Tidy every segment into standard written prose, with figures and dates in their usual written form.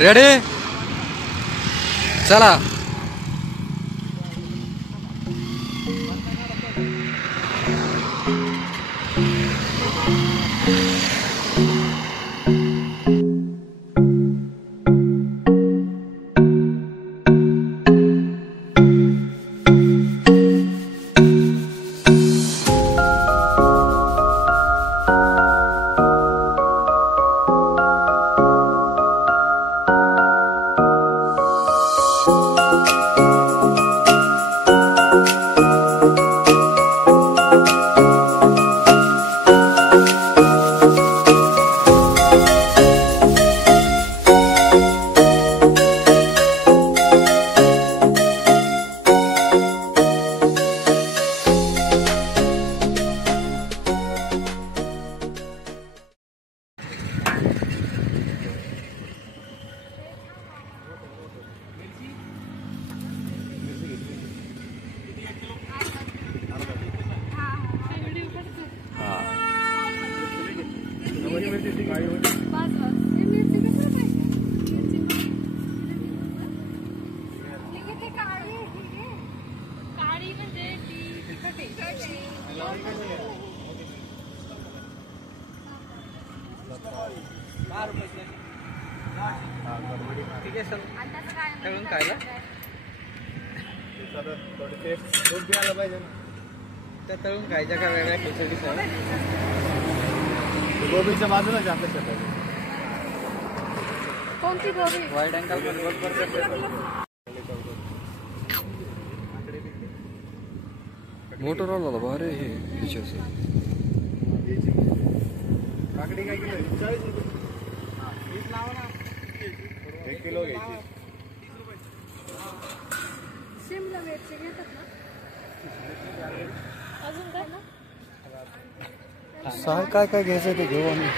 Ready चला. तळून खायला त्या तळून खायच्या का वेगळ्या खिचडी गोबीच्या बाजूला जास्त शेतात कोणती गोबी वाईट अँगल मोटर आला भारी हे काकडी काय किलो 40 रुपये 20 लावा ना 1 किलो घ्यायची शिमला मिरची घेतात ना अजून काय ना साय काय काय घ्यायचं ते घेऊ आम्ही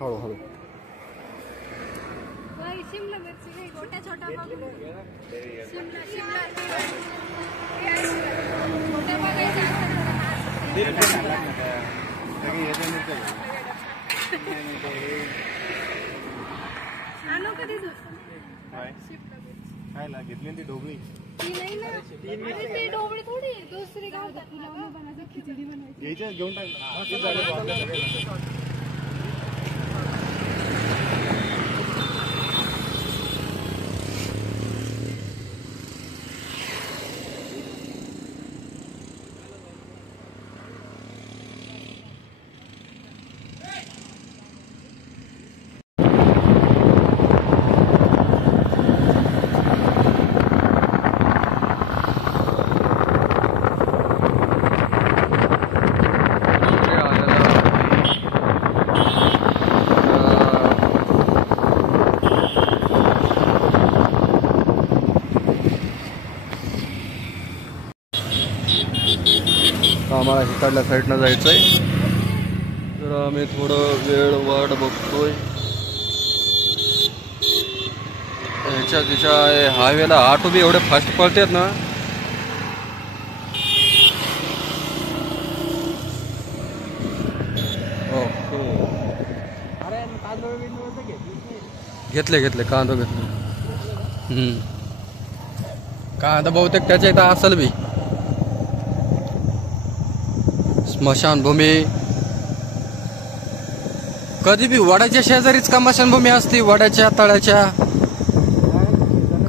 हळू हळू शिमला मिरची घे गोट्या छोटा बघू शिमला शिमला छोटा बघायचा आणू कधी काय ला घेतली ती ढोबळी ती नाही ना अरे ती ढोबळी थोडी दुसरी गावतात पुलाव बनायचं खिचडी बनायची घ्यायचं घेऊन टाक आम्हाला इकडल्या साईडनं जायचं आहे तर आम्ही थोडं वेळ वाट बघतोय ह्याच्या तिच्या हायवेला ऑटो बी एवढे फास्ट पळतात ना ओके घेतले घेतले कांदा घेतले कांदा बहुतेक त्याच्या इथं असेल बी स्मशानभूमी कधी बी वडाच्या शेजारीच का स्मशानभूमी असते वडाच्या तळ्याच्या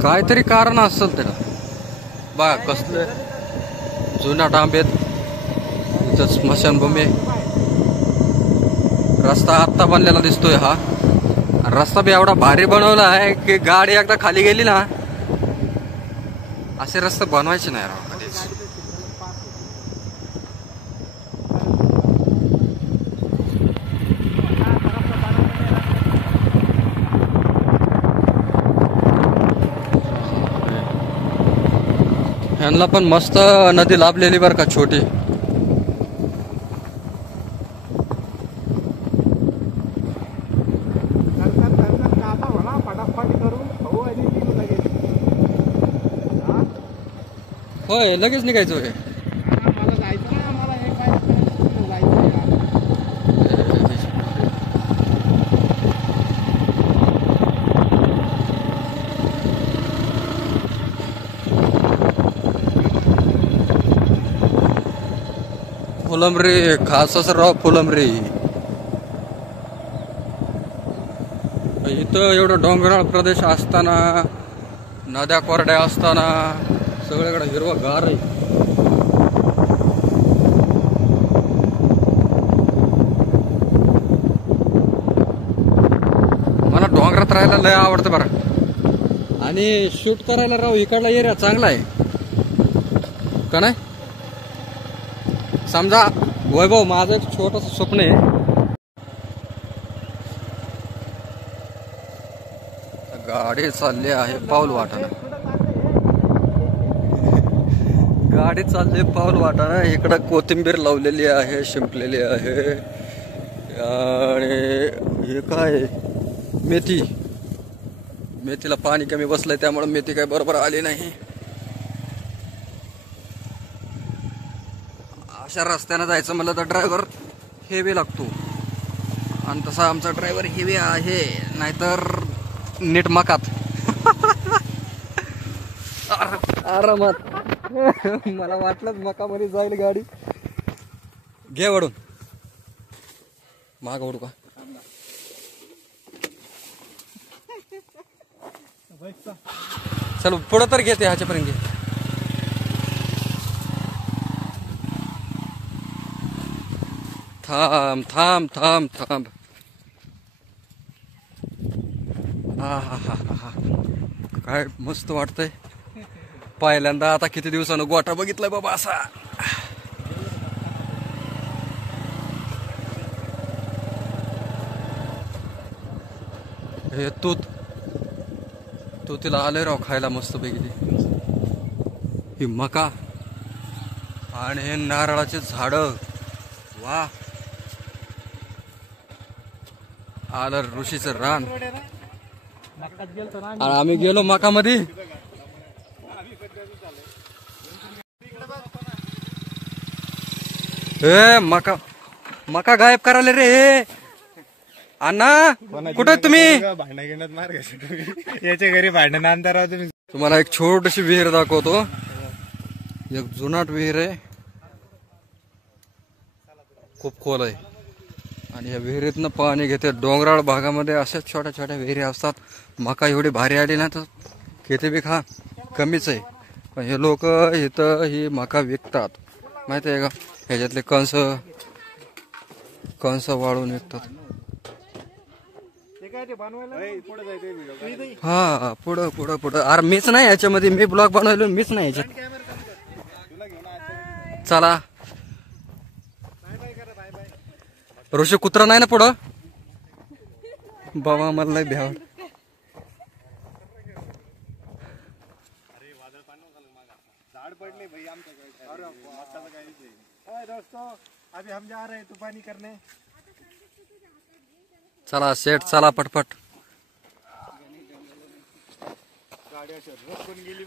काहीतरी कारण असेल त्याला बघा कसले जुन्या डांबेत इथं स्मशानभूमी रस्ता आत्ता बनलेला दिसतोय हा रस्ता बी एवढा भारी बनवला आहे की गाडी एकदा खाली गेली ना असे रस्ते बनवायचे नाही राव कधीच ह्यांना पण मस्त नदी लाभलेली बरं का छोटी होय लगेच निघायचं होय फुलंब्री खास राव फुलंब्री. इथं एवढं डोंगराळ प्रदेश असताना, नद्या कोरड्या असताना सगळीकडे हिरवं गार आहे. मला डोंगरात राहायला लय आवडतं बरं. आणि शूट करायला राव इकडला एरिया चांगला आहे का नाही. समजा वैभव माझं एक छोटंसं स्वप्न आहे. गाडी चालली आहे पाऊल वाटाणा. गाडी चालली पाऊल वाटाणा. इकडं कोथिंबीर लावलेली आहे, शिंपलेली आहे. आणि हे काय मेथी. मेथीला पाणी कमी बसलंय त्यामुळे मेथी काय बरोबर आली नाही. अशा रस्त्यानं जायचं म्हणलं तर ड्रायव्हर हेवी लागतो. आणि तसा आमचा ड्रायव्हर हेवी आहे, नाहीतर नीट मकात. आरामात. मला वाटलंच मकामध्ये जाईल गाडी. घे वडून. माग ओढू का. चल पुढं तर घेते ह्याच्यापर्यंत. थांब थांब थांब थांब. हा हा हा हा. काय मस्त वाटतंय. पहिल्यांदा आता किती दिवसानं गोठा बघितलाय बाबा असा. हे तू तिला आले राव खायला मस्त पैकी. ही मका आणि हे नारळाचे झाड. वा. आलं ऋषीचं रान. आणि आम्ही गेलो मकामध्ये. ए मका गायब करायला रे. अण्णा कुठे तुम्ही. भांडण मार याच्या घरी भांडण आणता राव तुम्ही. तुम्हाला एक छोटीशी विहीर दाखवतो. एक जुनाट विहीर आहे, खूप खोल आहे. आणि या विहिरीतनं पाणी घेते. डोंगराळ भागामध्ये अशाच छोट्या छोट्या विहिरी असतात. मका एवढी भारी आली ना तर किती बी खा कमीच आहे. पण हे लोक इथं ही मका विकतात माहिती आहे का. ह्याच्यातले कंस वाळून विकतात. हा पुढं पुढं पुढं. अरे मीच नाही याच्यामध्ये. मी ब्लॉग बनवलो, मीच नाही याच्यात. चला ऋषी कुत्रा नाही ना पुढं. बाबा मला लय भ्याव. अभी हम जा रहे हैं तूफानी करने. चला सेट चला पटपट.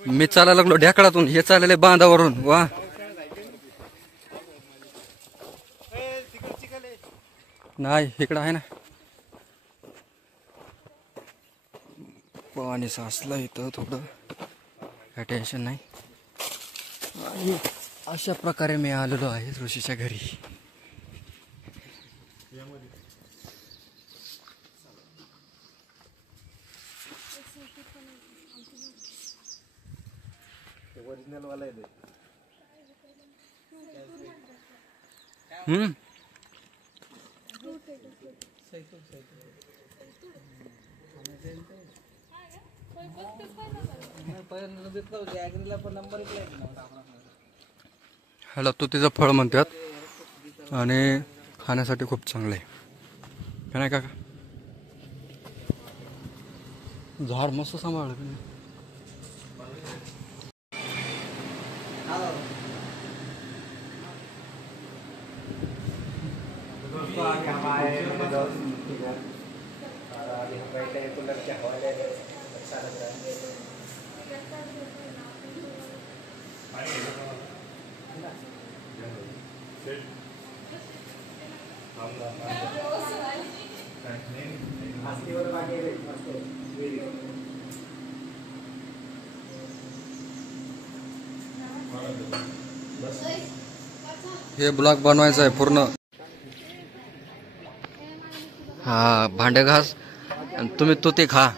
मी चालायला लागलो ढेकळातून. हे चालले बांधावरून. वा. नाही इकडं आहे ना पाणी साचलं इथं थोडं. काय टेन्शन नाही. आणि अशा प्रकारे मी आलेलो आहे ऋषीच्या घरी. ओरिजिनल वाला आहे. ह्याला तुतीचं फळ म्हणतात आणि खाण्यासाठी खूप चांगलं आहे नाही काका. झाड मस्त सांभाळलं. हे ब्लॉक बनवायचं आहे पूर्ण. हा भांडे घास आणि तुम्ही तो ते खा.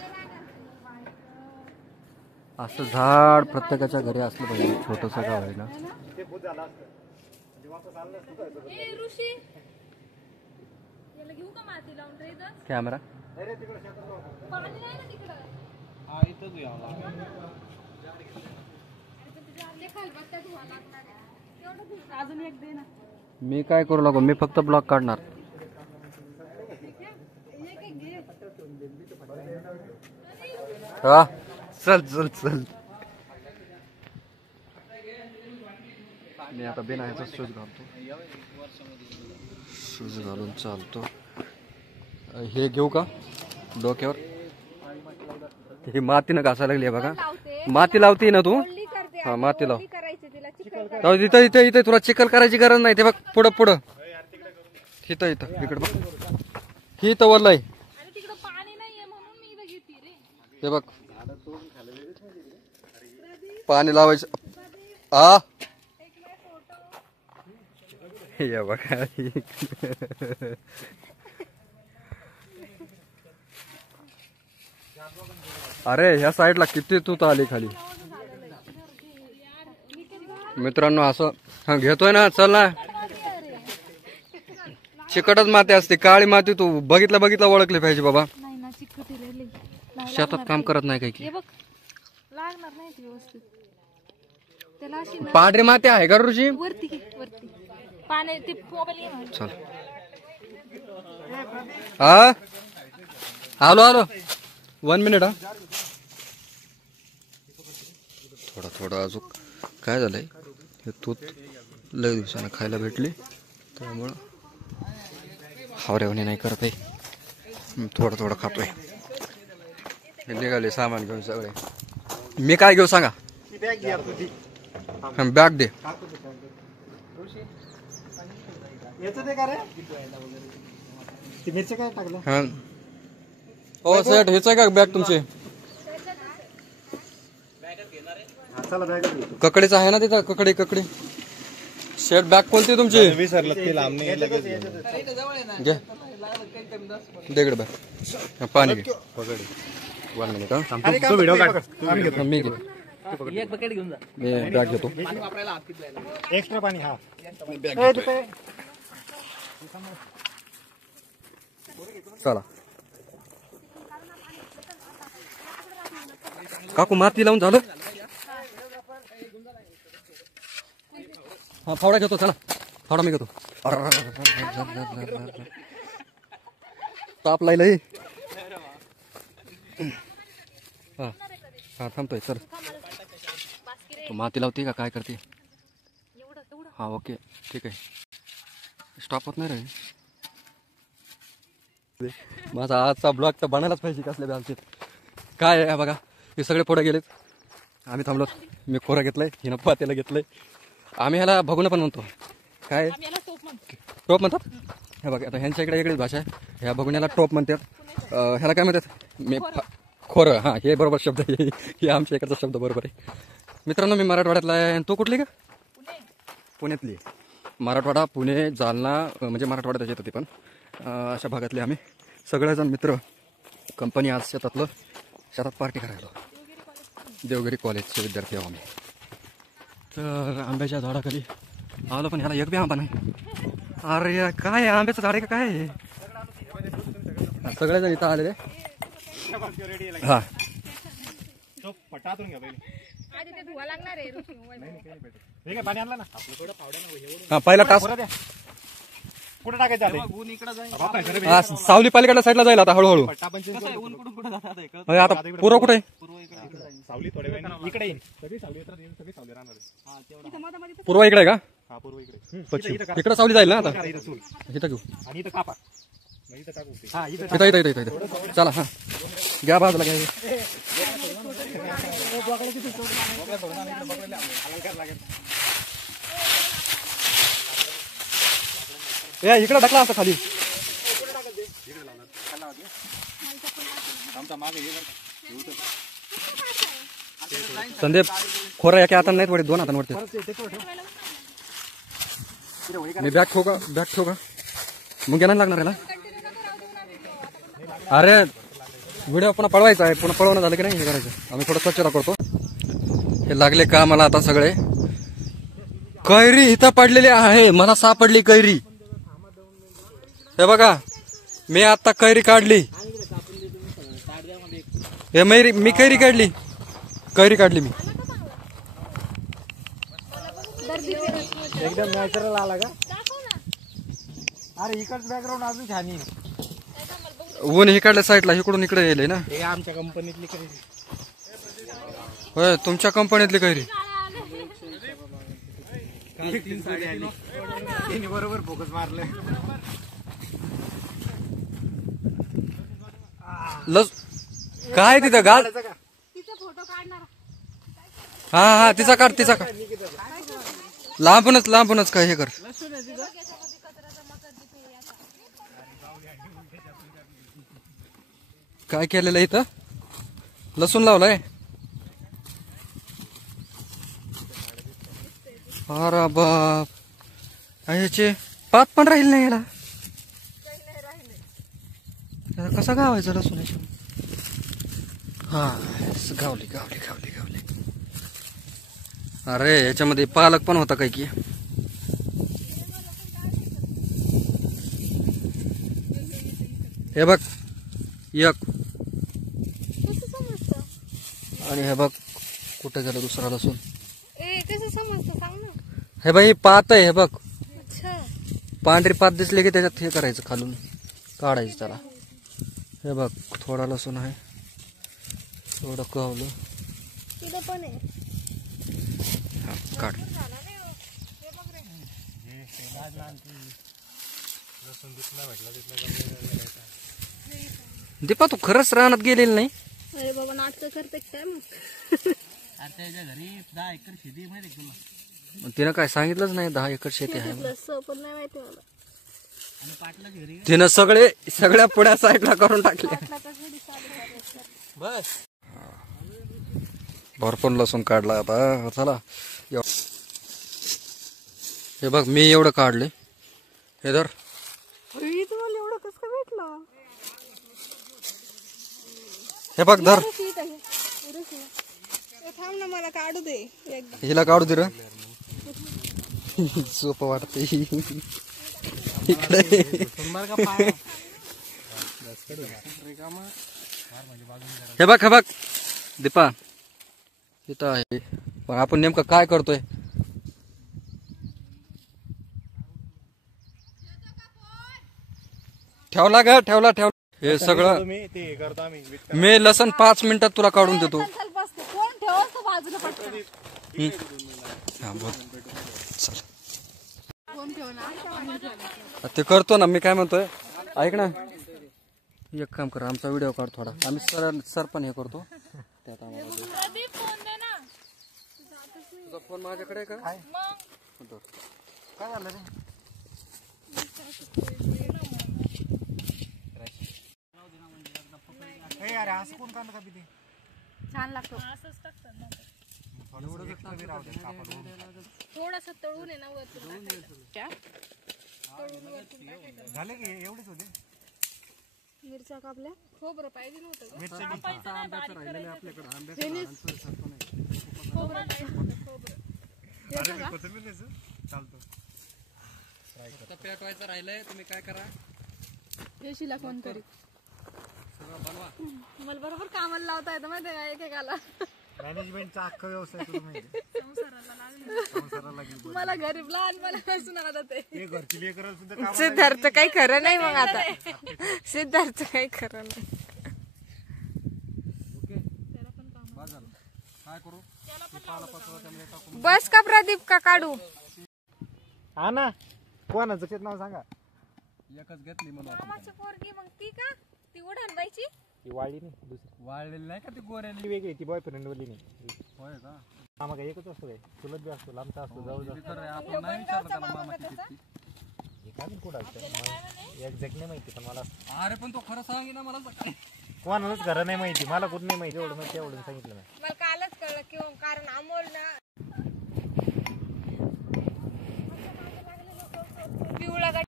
असं झाड प्रत्येकाच्या घरी असलं पाहिजे, छोटस गाव आहे ना. कॅमेरा मी काय करू लागो, मी फक्त ब्लॉक काढणार. हा चल चल चल. मी आता बिनायचा शूज घालतो, शूज घालून चालतो. हे घेऊ का डोक्यावर? ही मातीनं घासायला लागली बघा. माती लावते ना तू? हा माती लाव. इथं इथं इथं तुला चिखल करायची गरज नाही. ते बघ पुढं पुढं इथं इथं इकडं बघ, ही तर वरलंय. हे बघ पाणी लावायचं. आ हे बघा अरे ह्या साईडला किती तूत आली खाली. मित्रांनो असं हा घेतोय ना, चल ना. चिकटच माती असते, काळी माती तू बघितलं बघितलं ओळखली पाहिजे बाबा. शेतात काम करत नाही काही की. पांढरी माती आहे का ऋषी? चल हा आलो आलो 1 मिनिट. हा थोडा थोडा अजून काय झालंय, हे तूत लय दिवसानं खायला भेटली त्यामुळं हावऱ्यावणी नाही करत आहे. थोडं थोडं खातोय. निघाले सामान घेऊन सगळे. मी काय घेऊ सांगा? बॅग दे. हो सेट हेच आहे का बॅग तुमची? ककडीच आहे ना तिथं? ककडी ककडी शेट बॅग कोणती तुमची? घे देगड बॅग. पाणी घे. 1 मिनिट. मी घे, मी बॅग घेतो. एक्स्ट्रा पाणी. हा चला काकू माती लावून झालं. हा फावडा घेतो. चला फावडा मी घेतो. ताप लायलंय. हा हा थांबतोय. चल तू माती लावते का काय करते? हा ओके ठीक आहे. स्टॉप होत नाही रे. माझा आजचा ब्लॉग तर बनायलाच पाहिजे. कसल्या बॅलचे काय आहे बघा. हे सगळे पुढे गेलेत, आम्ही थांबलो. मी खोरं घेतलंय, हिनं पातेलं घेतलंय. आम्ही ह्याला भगुणं पण म्हणतो. काय टोप म्हणतात? हे बघा आता ह्यांच्या इकडे वेगळीच भाषा आहे. ह्या भगुण्याला टोप म्हणतात. ह्याला काय म्हणतात? मी खोरं. हां हे बरोबर शब्द आहे. हे आमच्या इकडचा शब्द बरोबर आहे. मित्रांनो मी मराठवाड्यातला आहे. तू कुठली का? पुण्यातली. मराठवाडा पुणे जालना म्हणजे मराठवाड्यात येतं ते पण. अशा भागातले आम्ही सगळेजण मित्र. कंपनी आज शेतात पार्टी करायला. देवगिरी कॉलेजचे विद्यार्थी आहो आम्ही. तर आंब्याच्या झाडाखाली आलो, पण ह्याला एक बी आंबा नाही. अरे काय आंब्याचं झाड आहे का काय? सगळेजण इथं आलेले. हा हा पहिला टास्क कुठे टाकायचं? सावली पालिकडल्या साईडला जाईल आता हळूहळू. आता पूर्व कुठे? सावली थोड्या वेळ इकडे येईल. सगळी सावली राहणार. पूर्व इकडे का? हा पूर्व इकडे. पश्चिम इकडे सावली जाईल ना आता. इथं घेऊ आणि इथं कापा. इथं इथं इथं इथं चला. हा घ्या बाजूला घ्या. इकडे ढकला असं खाली. संदीप खोरं एका हाताने नाही, थोडे 2 हातांवरती. मी बॅग ठेवू का मग नाही लागणार आहे ना. अरे व्हिडिओ पुन्हा पळवायचा आहे, पुन्हा पळवणं झालं की नाही हे करायचं. आम्ही थोडं स्वच्छता करतो. हे लागले का मला आता सगळे. कैरी इथं पडलेली आहे, मला सापडली कैरी. हे बघा मी आता कैरी काढली. हे मी कैरी काढली मी. एकदम नॅचरल आला का. अरे इकडचं बॅकग्राऊंड अजून छान आहे. ऊन इकडल्या साईडला इकडून इकडे येईल ना. हे आमच्या कंपनीतली कैरी. होय तुमच्या कंपनीतली कैरी. बरोबर फोकस मारले. काय तिथं घाल. हा तिचा काढ. लांबूनच काय हे कर. काय केलेलं इथं लसूण लावलाय. अरे बाप ह्याचे पात पण राहील नाही याला. कसा गावायचा लसूण. हा गावली. अरे याच्यामध्ये पालक पण होता काय की. हे बघ एक आणि हे बघ कुठे गेलं दुसरा लसूण. हे बाई पात आहे. हे बघ पांढरी पात दिसली की त्याच्यात हे करायचं खालून काढायचं त्याला. हे बघ थोडा लसूण आहे, थोडं कवलं. काढ. दीपा तू खरंच रानात गेलेली नाही. अरे बाबा नाटक करते काय मग. घरी 10 एकर शेती माहिती तुला. तिनं काय सांगितलंच नाही 10 एकर शेती आहे. पण नाही माहिती मला. तिनं सगळ्या पुढ्या साईडला करून टाकले. बस भरपूर लसूण काढला आता. चला हे बघ मी एवढं काढले. हे धर. तुम्हाला एवढं कसं काय भेटलं. हे बघ धर. थांब ना मला काढू दे एकदा. हिला काढू दे र. सोपं वाटते इकडे. हे बघ दीपा इथं आहे. पण आपण नेमकं काय करतोय. ठेवला. हे सगळं मी लसण 5 मिनिटात तुला काढून देतो. कोण ठेवतो बाजूला पटकन. हा बोल चल. कोण ठेवणार ते करतो ना. मी काय म्हणतोय ऐक ना. एक काम कर आमचा व्हिडिओ काढ थोडा. आम्ही सर पण हे करतो. त्यात आम्हाला तुझा फोन माझ्याकडे आहे का. काय झालं रे. अरे असं कोण कांदा कापी ते छान लागतो. थोडासा तळून आहे ना वरतून. झाले की एवढेच होते. मिरच्या कापल्या. खोबरं पाहिजे नव्हतं. पेटवायचं राहिलंय. तुम्ही काय करा. येशीला फोन करी. मला बरोबर कामाला लावता येतं माहिती का एकेकाला. मॅनेजमेंटचा अख्खा व्यवसाय तुला माहिती. मला गरीब लहानपणापासून आता ते घरची लेकरं सुद्धा सिद्धार्थ काही खरं नाही. मग आता सिद्धार्थ काही खरं नाही. बस का प्रदीप का काढू. हा ना कोणाचं नाव सांगा. एकच घेतली मला. पोरगी मग ती का ती उडान बाईची. ती वाळली नाही दुसरी. वाळलेली नाही का ती गोऱ्याली वेगळी. ती बॉयफ्रेंड वरली नाही. होय का. मामा काय एकच असतो काय. चुलत बी असतो लांबचा असतो जवळ आपण नाही विचारलं त्याला मामाची किती. काय कुठं एक्झॅक्ट नाही माहिती पण मला. अरे पण तो खरं सांगे ना मला. कोणालाच खरं नाही माहिती. मला कुठं नाही माहिती. एवढं माहिती एवढं सांगितलं ना. मला कालच कळलं की कारण अमोल ना पिवळा गाडी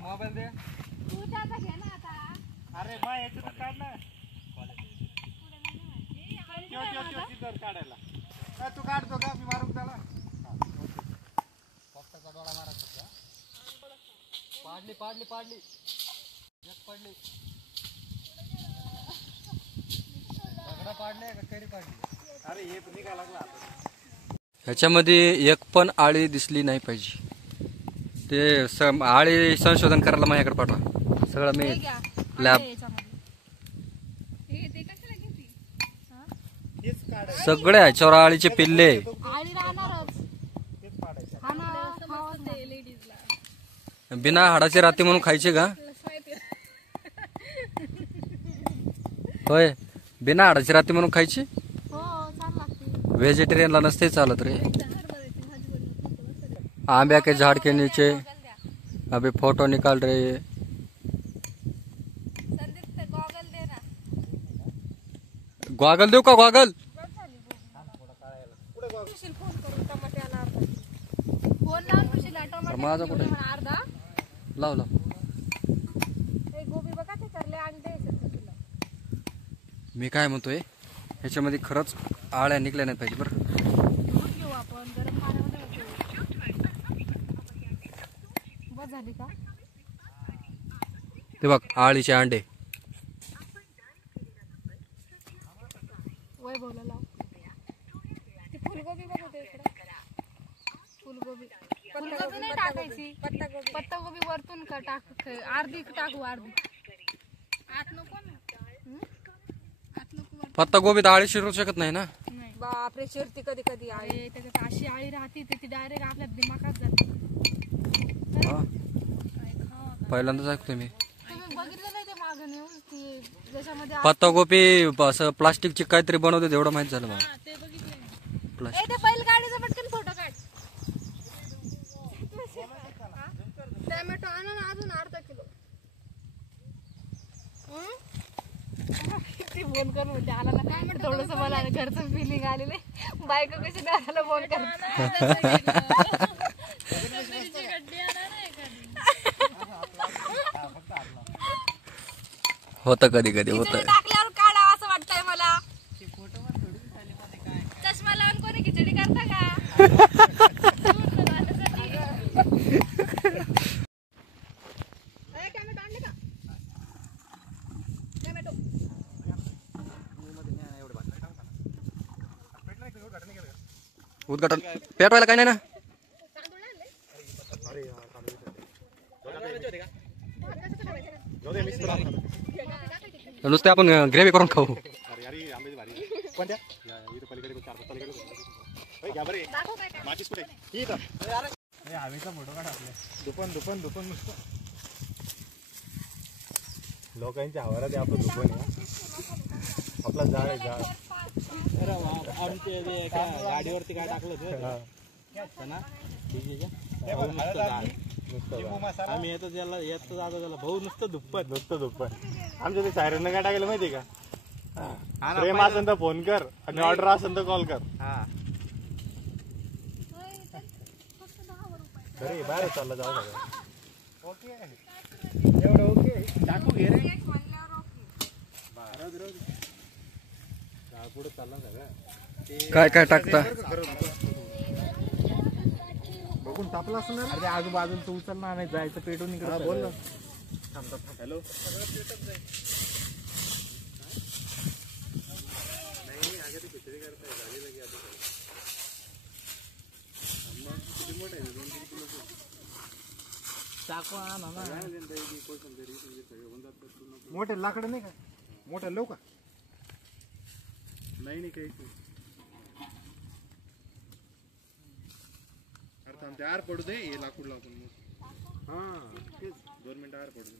मोबाईल दे. तू त्याचा घे ना आता. अरे मा याच्यात काढ ना काढायला तू काढतो का मी मारून त्याला पाडली पाडली पाडली एक पडली दगडा पाडले का कैरी पाडली. अरे हे निघायला लागला ह्याच्यामध्ये एक पण आळी दिसली नाही पाहिजे. ते आळी संशोधन करायला माझ्याकडे पाठवा. सगळं मी लॅब सगळे ह्याच्यावर आळीचे पिल्ले. आळी राहणारच. हा ना, बिना हाडाचे राती म्हणून खायचे का? होय, बिना हाडाची राती म्हणून खायची. हो छान लागते. व्हेजिटेरियनला नसते चालत रे. आंब्या के झाड के नीचे अभी फोटो निकाल रहे हैं. गॉगल देऊ का गॉगल? माझा कुठे अर्धा लाव लाव. गोबी बघा ते करले आणि द्यायचं. मी काय म्हणतोय, ह्याच्यामध्ये खरंच आळ्या निघल्या नाही पाहिजे बरं. घेऊ आपण गरम पाण्यामध्ये बस झाली का? ते बघ आळीचे अंडे. वैभवला लाव. ती फुलगोबी बघते इकडे. फुलगोबी नाही टाकायची. पत्तागोबी वरतून का टाक. अर्धी टाकू अर्धी. आत नको ना. आत नको. पत्ता गोबी आळी शिरू शकत नाही ना. बापरे शिरती कधी कधी आळी. त्याच्यात अशी आळी राहते ती डायरेक्ट आपल्या दिमागात जाते. पहिल्यांदाच ऐकतोय मी. तुम्ही बघितलं नाही ते मागं न्यूज ती ज्याच्यामध्ये पत्ता गोबी असं प्लास्टिकची काहीतरी बनवते तेवढं माहित झालं मला. ते बघितलं. प्लास्टिक ते बैलगाडीचा पटकन फोटो काढ. टोमॅटो आणा ना अजून अर्धा किलो. ती फोन करून म्हणते आला ना. थोडस मला घरचं फिलिंग आलेलं. बायको कशी दादाला फोन करते. होतं कधी कधी होतं. टाकल्यावर काढा असं वाटतंय मला. चष्मा लावून कोणी खिचडी करता का? उद्घाटन पेटवायला काय नाही ना. नुसते आपण ग्रेव्ही करून खाऊ. हवेचा फोटो काढ आपल्या. दुपन दुपन दुपन नुसतं लोकांच्या हवाला ते आपलं दुपन आहे. आपला झाड आहे झाड. गाडीवरती काय टाकलं आम्ही येतो त्याला येतो जातो त्याला भाऊ नुसतं दुप्पट नुसतं दुप्पन. आमच्या ते सायरन काय टाकलं माहिती का? प्रेम असेल तर फोन कर आणि ऑर्डर असेल तर कॉल कर. अरे बाहेर चालला जाऊ सगळं. ओके एवढं ओके. टाकू घे रे. पुढे चालला सगळं. काय काय टाकता? बघून तापला असं ना. अरे आजूबाजूला तू उचलणार नाही जायचं पेटून इकडे. बोल ना. हॅलो. मोठे लाकडं नाही का? मोठ्या लोक नाही काही. अरे आमच्या आर पडू दे. हे लाकूड लावतो. हा तेच 2 मिनिटं आर पडू दे.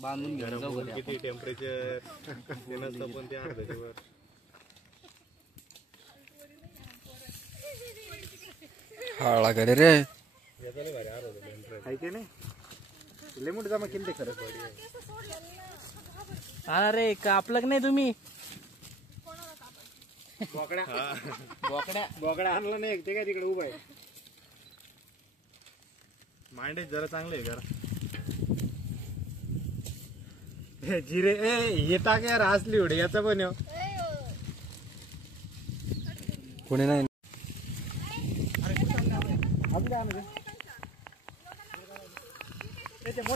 बांधून घेऊन जाऊ घरी. किती टेम्परेचर ते नसतं पण ते अर्ध्याच्यावर. हाळा कडे रे आहे की नाही लय मोठं जमा केलं ते खरंच. अरे कापलं नाही तुम्ही? बोकडा आणला नाही ते काय तिकडे उभा आहे. मांडे जरा चांगलं आहे जरा. जिरे हे टाक यार असली उडे याचा पण येऊ. कोणी नाही.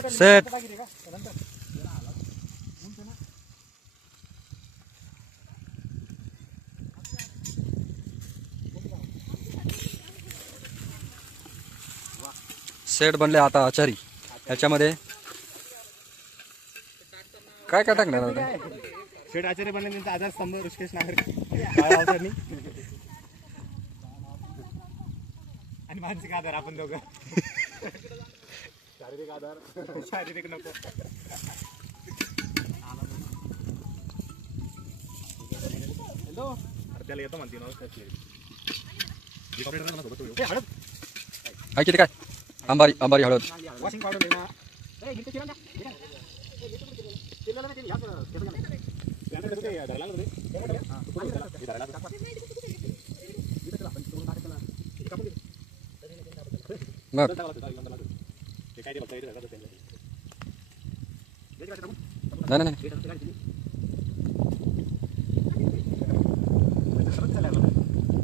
सेट सेट बनले आता आचारी. याच्यामध्ये काय काय टाकणार आता? शेठ आचार्य बनले त्यांचा आधारस्तंभ ऋषिकेश नागर आणि मानसिक आधार आपण दोघं. शारीरिक आधार शारीरिक नको. हॅलो त्याला येतो म्हणते काय किती काय अंबारी अंबारी हळद. वॉशिंग पावडर लेना. नाही नाही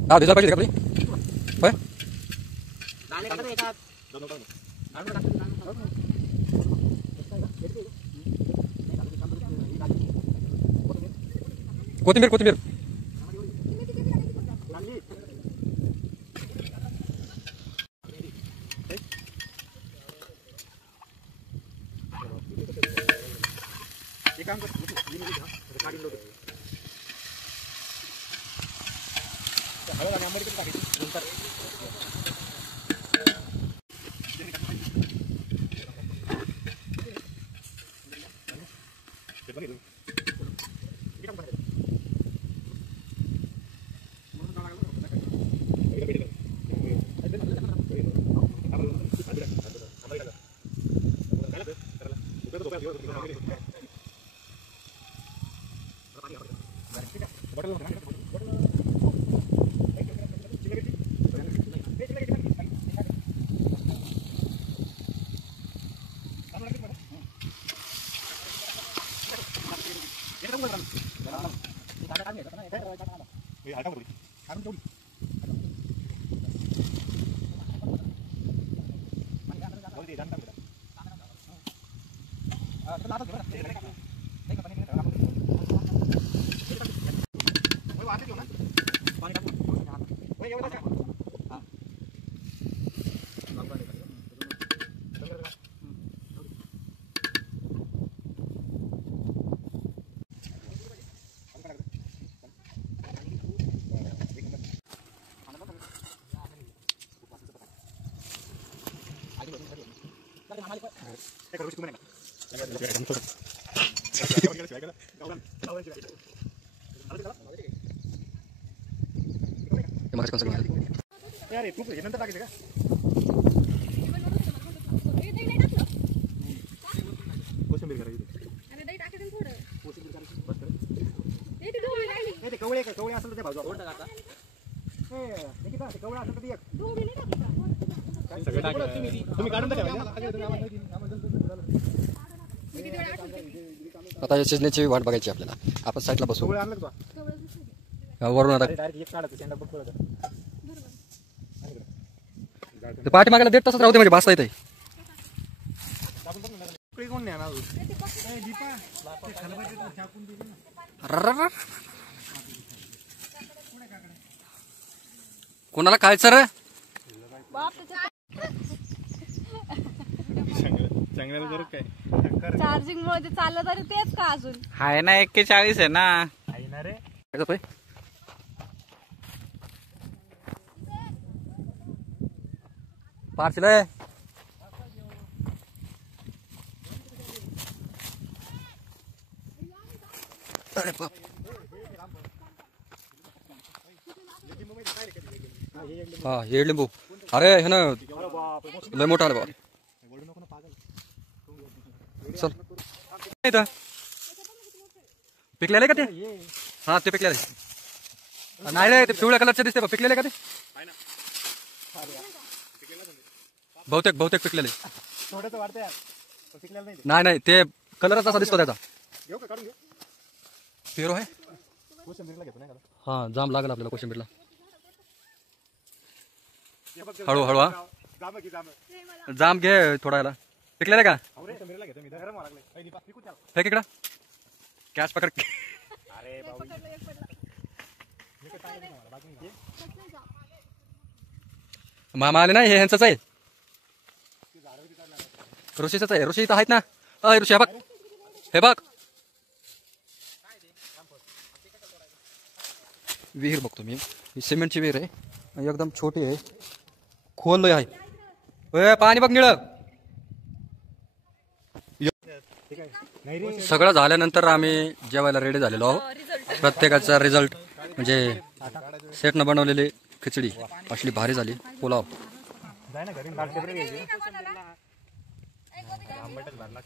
10 दिवसा पाहिजे का तुम्ही? होय कोथिंबीर कोथिंबीर यार तू नंतर टाकायचं का? कोशिंबीर करायची. कवळे कवळे असेल तर ते भाजू. कवळा असेल तर तुम्ही काढून आता या शिजण्याची वाट बघायची आपल्याला. आपण साईडला बसू. कवळे आणलं का? वरून आता डायरेक्ट एक काढायचं शेंडा बघ. पाठी मागायला 1.5 तासात राहते म्हणजे भासता येते. कोण नाही आणा. कोणाला खायचं रे? चांगल्याला जर काय चार्जिंग मध्ये चाललं तरी तेच का अजून आहे ना 41 आहे ना. आहे ना रे. पार्सल आहे. हा हे लिंबू. अरे हे ना लय मोठा आलं बा. चल इथं पिकलेले का ते? हा ते पिकलेले नाही रे, ते पिवळ्या कलरचे दिसते पिकलेले का ते? बहुतेक पिकलेले. थोडंसं वाढतंय यार, पिकलेलं नाही. नाही नाही ते कलरच असा दिसतो त्याचा. घेऊ का, काढून घेऊ. पेरू आहे. कोशिंबीरला घेतो नाही का? हा जाम लागला आपल्याला कोशिंबीरला. हळू हळू. हा जाम की जाम. जाम घे थोडा याला. पिकलेले का? कोशिंबीरला घेतो मी, गरम व्हायला लागले. पहिली पास पिकून त्याला. फेक इकडं. कॅच पकड. अरे बाबा मामा आले नाही, हे ह्यांचंच आहे. ऋषीच आहे. ऋषी इथं आहेत ना. अय ऋषी हे बघ, हे बघ विहीर बघतो मी. ही सिमेंटची विहीर आहे, एकदम छोटी आहे, खोल आहे. पाणी बघ निळ. सगळं झाल्यानंतर आम्ही जेवायला रेडी झालेलो आहोत. प्रत्येकाचा रिझल्ट म्हणजे सेटनं बनवलेली खिचडी असली भारी झाली. पुलाव.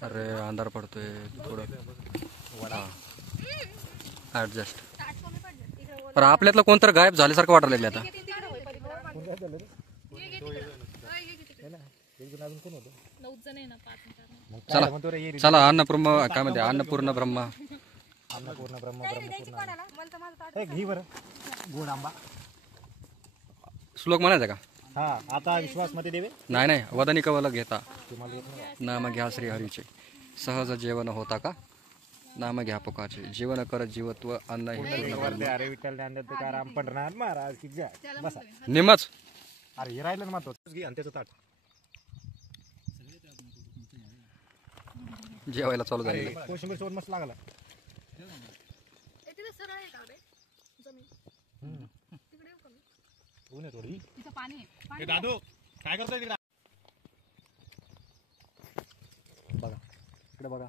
अरे अंधार पडतोय थोडं. ऍडजस्ट. पण आपल्यातलं कोणतर गायब झाल्यासारखं वाटायला लागलं आता. चला चला अन्नपूर्ण काय म्हणते, अन्नपूर्ण ब्रह्मा. घी बरं गोड आंबा. श्लोक म्हणायचा का? हा आता विश्वास मध्ये देवे. नाही वदनी कवल घेता नाम घ्या श्री हरीचे. सहज जेवण होता का नाम घ्या पुकाचे. जीवन कर जीवत्व अन्न हे अरे विठ्ठल ज्ञानदेव तुकाराम पंढरनाथ महाराज की जय. बसा निमच. अरे हे राहिलं ना महत्वाचं. घे आणि त्याचं ताट. जेवायला चालू झाले. कोशिंबीर सोड मस्त लागला. थोडी दादू काय करतोय तिकडे? बघा इकडे बघा.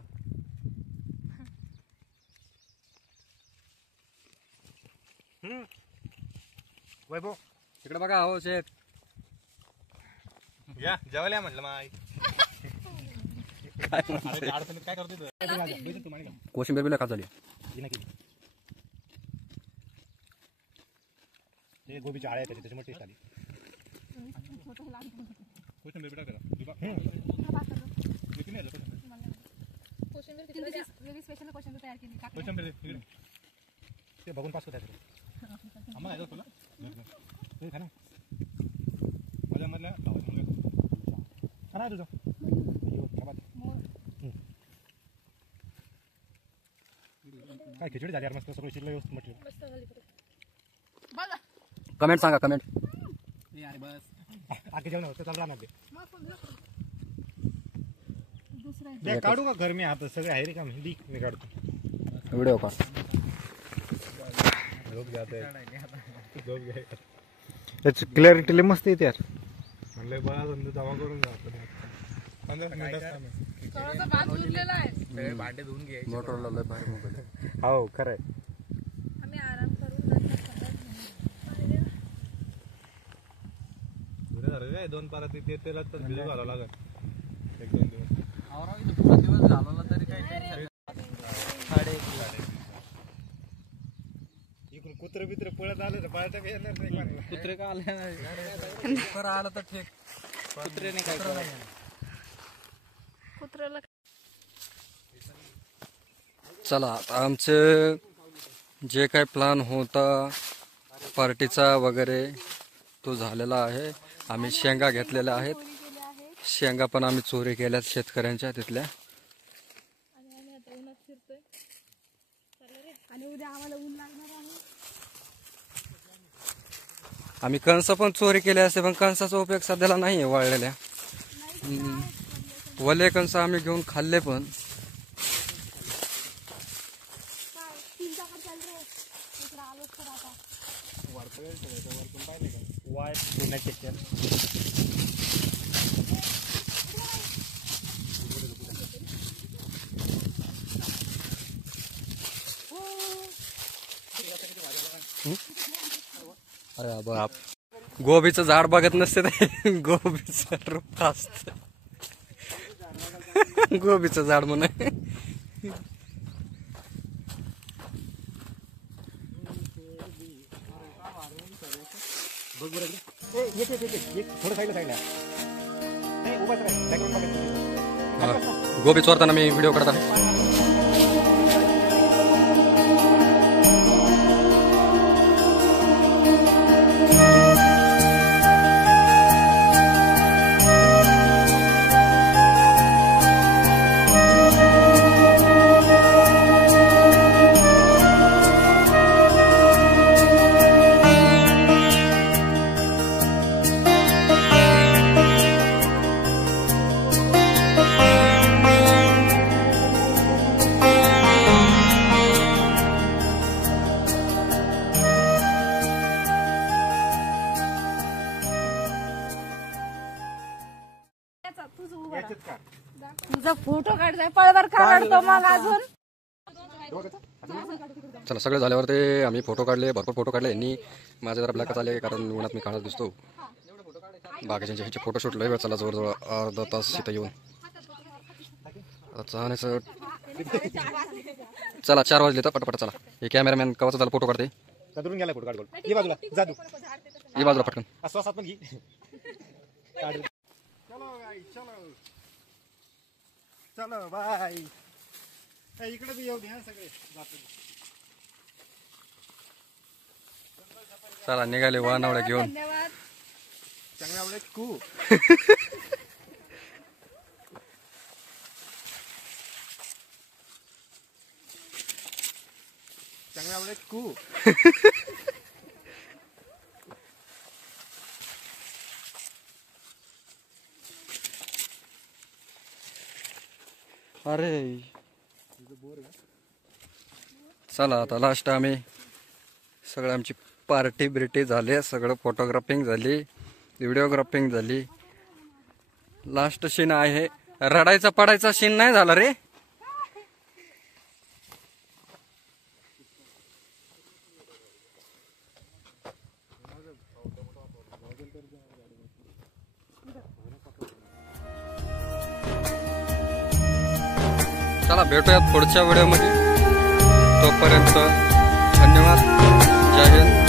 वैभव इकडे बघा. हो शेत या जेवायला म्हटलं माय. काय करतोय? कोशिंबीर बिला का झाली. हे गोबीची आळ्या त्याची त्याच्यामुळे टेस्ट आली. ते बघून पास होत आम्हाला तुला माझ्या मधल्या तुझं काय खिचडी झाली यार मस्त. सगळं शिरलं व्यवस्थित म्हटलं. कमेंट सांगा कमेंट. आगे जेवण होतं चालू राहणार ते. काढू का घर मी आता सगळे आहे रे का मेहंदी मी काढतो. व्हिडिओ का त्याची क्लॅरिटी मस्त येते यार. म्हणलं बळा समजा जमा करून जातो. भांडे धुवून घ्यायचे. मोटरला बाहेर मोबाईल. हो खरंय. आम्ही आराम करून 2 पारा तिथे त्याला तर भिजू घालावं लागेल. 1-2 दिवस घालवला तरी काही इकडून कुत्र बित्र पळत आलं तर पाळता काही येणार नाही. कुत्रे का आले नाही. आलं तर ठीक. कुत्र्याने काय करायचं. कुत्र्याला चला आता आमचे जे काही प्लॅन होता पार्टीचा वगैरे तो झालेला आहे. आम्ही शेंगा घेतलेल्या आहेत. शेंगा पण आम्ही चोरी केल्यात शेतकऱ्यांच्या तिथल्या. आणि उद्या आम्हाला ऊन लागणार आहे. आम्ही कणस पण चोरी केले असते पण कणसाचा उपयोग सध्याला नाही आहे वाळलेल्या. वले कणस आम्ही घेऊन खाल्ले पण. अरे बाप गोबीचं झाड बघत नसते ते गोबीचं रोप असत गोबीचं झाड म्हणून. गोबी चोरताना मी व्हिडिओ करत आहे. तुझा फोटो काढताय पळवर काढतो मग अजून. चला सगळं झाल्यावर ते आम्ही फोटो काढले, भरपूर फोटो काढले. यांनी माझे जरा ब्लॅकच आले कारण उन्हात मी काळाच दिसतो. बाकीच्या ह्याचे फोटोशूट लय वेळ चला, जवळजवळ अर्धा तास इथं येऊन चाहण्याचं. चला 4 वाजले तर पटपट चला. हे कॅमेरामॅन कवाचा झाला फोटो काढते. कदरून गेला फोटो काढ. ये बाजूला जादू, ये बाजूला पटकन. श्वासात पण घे. चलो गाई चलो चलो बाय. इकडे बी येऊ द्या सगळे जातो. चला निघाले वानावड्या घेऊन. धन्यवाद. चांगल्या आवडे कू. चांगल्या आवडे कू. अरे चला आता लास्ट आम्ही सगळं आमची पार्टी बिर्टी झाली, सगळं फोटोग्राफिंग झाली, व्हिडिओग्राफिंग झाली. लास्ट सीन आहे. रडायचा पडायचा सीन नाही झाला रे. चला भेटूयात पुढच्या व्हिडिओमध्ये. तोपर्यंत धन्यवाद. जय हिंद.